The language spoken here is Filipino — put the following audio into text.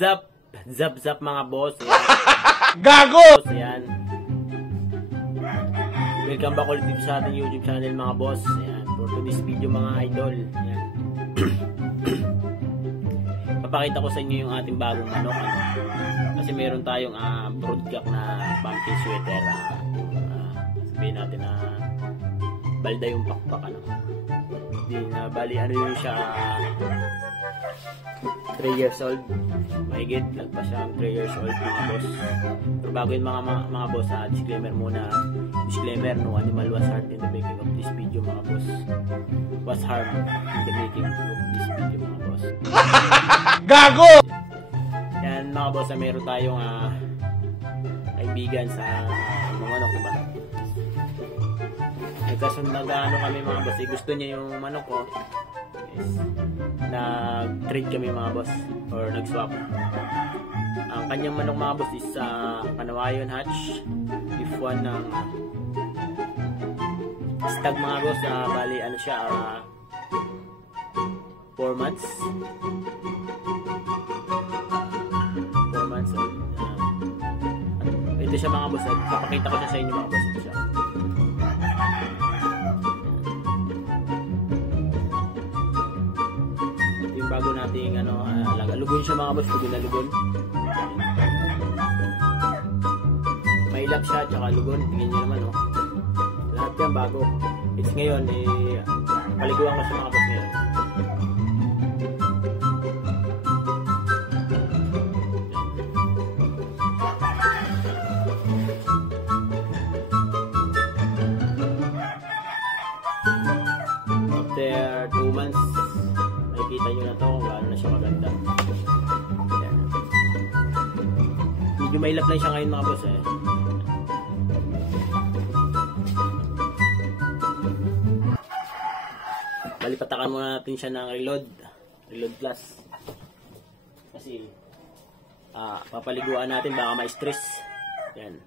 Zap! Zap mga boss. Gago! Ayan. Welcome back ulit dito sa ating YouTube channel mga boss. Ayan. For today's video mga idol. Ayan. Papakita ko sa inyo yung ating bagong manok. Kasi meron tayong broadcock na pumpkin sweater. Sabihin natin na balda yung pakpak. Bali ano yun siya, 3 years old. Mahigit, lagpas siya 3 years old mga boss. Pero bago yun mga boss, disclaimer muna. Disclaimer, no animal was harmed in the making of this video mga boss. Was harmed in the making of this video mga boss. Gago! Yan mga boss, meron tayong kaibigan sa manok, diba? Nagkasundagaan kami mga boss, gusto niya yung manok ko. Nag-trade kami mga boss, or nag-swap. Ang kanyang manok mga boss is Kanawayon hatch, if one ng stag mga boss. Bali ano siya, 4 months. 4 months old. Ito siya mga boss, papakita ko siya sa inyo mga boss. Ito siya. Bago nating lugon siya mga boss, lugon na lugon. May lap siya tsaka lugon, tingnan niyo naman lahat yan bago. It's ngayon paliguan ko siya mga boss ngayon. After 2 months kita nyo na to kung gaano na siya maganda. Ayan. Medyo mailap lang siya ngayon mga boss Balipatakan muna natin siya ng reload plus kasi papaliguan natin baka ma-stress. Yan.